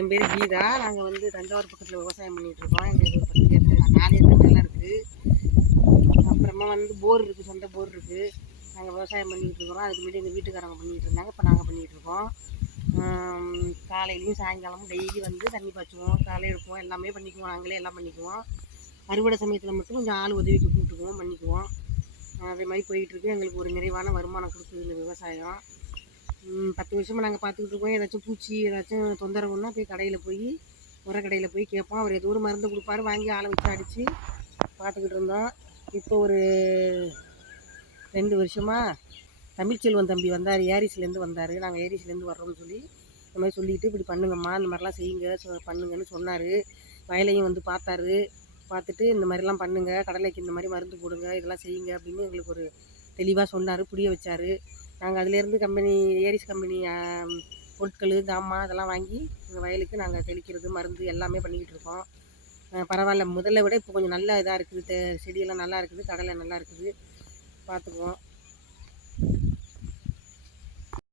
என் பேர் கீதா. நாங்கள் வந்து தஞ்சாவூர் பக்கத்தில் விவசாயம் பண்ணிகிட்ருக்கோம். எங்களுக்கு ஒரு 10 ஏக்கர் 4 ஏக்கர் நிலம் இருக்குது. அப்புறமா வந்து போர் இருக்குது, சொந்த போர் இருக்குது. நாங்கள் விவசாயம் பண்ணிகிட்ருக்குறோம். அதுக்கு முன்னாடி எங்கள் வீட்டுக்காரங்க பண்ணிகிட்டு இருந்தாங்க, இப்போ நாங்கள் பண்ணிகிட்ருக்கோம். காலையிலையும் சாயங்காலமும் டெய்லி வந்து தண்ணி பாய்ச்சுவோம், களை எடுப்போம், எல்லாமே பண்ணிக்குவோம். நாங்களே எல்லாம் பண்ணிக்குவோம். அறுவடை சமயத்தில் மட்டும் கொஞ்சம் ஆள் உதவிக்கு கூப்பிட்டுக்குவோம், பண்ணிக்குவோம். அதே மாதிரி போயிட்டுருக்கு. எங்களுக்கு ஒரு நிறைவான வருமானம் கொடுக்குது இந்த விவசாயம். 10 வருஷமாக நாங்கள் பார்த்துக்கிட்டு இருக்கோம். ஏதாச்சும் பூச்சி ஏதாச்சும் தொந்தரவுன்னா போய் கடையில் போய் உரக்கடையில் போய் கேட்போம். அவர் ஏதோ ஒரு மருந்து கொடுப்பாரு, வாங்கி ஆளை வச்சு அடித்து பார்த்துக்கிட்டு இருந்தோம். இப்போ ஒரு 2 வருஷமாக தமிழ்ச்செல்வன் தம்பி வந்தார், ஏரிஸ்லேருந்து வந்தார். நாங்கள் ஏரிஸ்லேருந்து வர்றோம்னு சொல்லி இந்த மாதிரி சொல்லிவிட்டு இப்படி பண்ணுங்கம்மா, இந்த மாதிரிலாம் செய்யுங்க பண்ணுங்கன்னு சொன்னார். வயலையும் வந்து பார்த்தாரு. பார்த்துட்டு இந்த மாதிரிலாம் பண்ணுங்கள், கடலைக்கு இந்த மாதிரி மருந்து போடுங்க, இதெல்லாம் செய்யுங்க அப்படின்னு எங்களுக்கு ஒரு தெளிவாக சொன்னார், புரிய வச்சார். நாங்கள் அதிலேருந்து ஏரிஸ் கம்பெனி பொருட்கள் ஜாமான் அதெல்லாம் வாங்கி எங்கள் வயலுக்கு நாங்கள் தெளிக்கிறது மருந்து எல்லாமே பண்ணிக்கிட்டு இருக்கோம். பரவாயில்ல, முதல்ல விட இப்போ கொஞ்சம் நல்ல இதாக இருக்குது. செடியெல்லாம் நல்லா இருக்குது, கடலை நல்லா இருக்குது, பார்த்துக்குவோம்.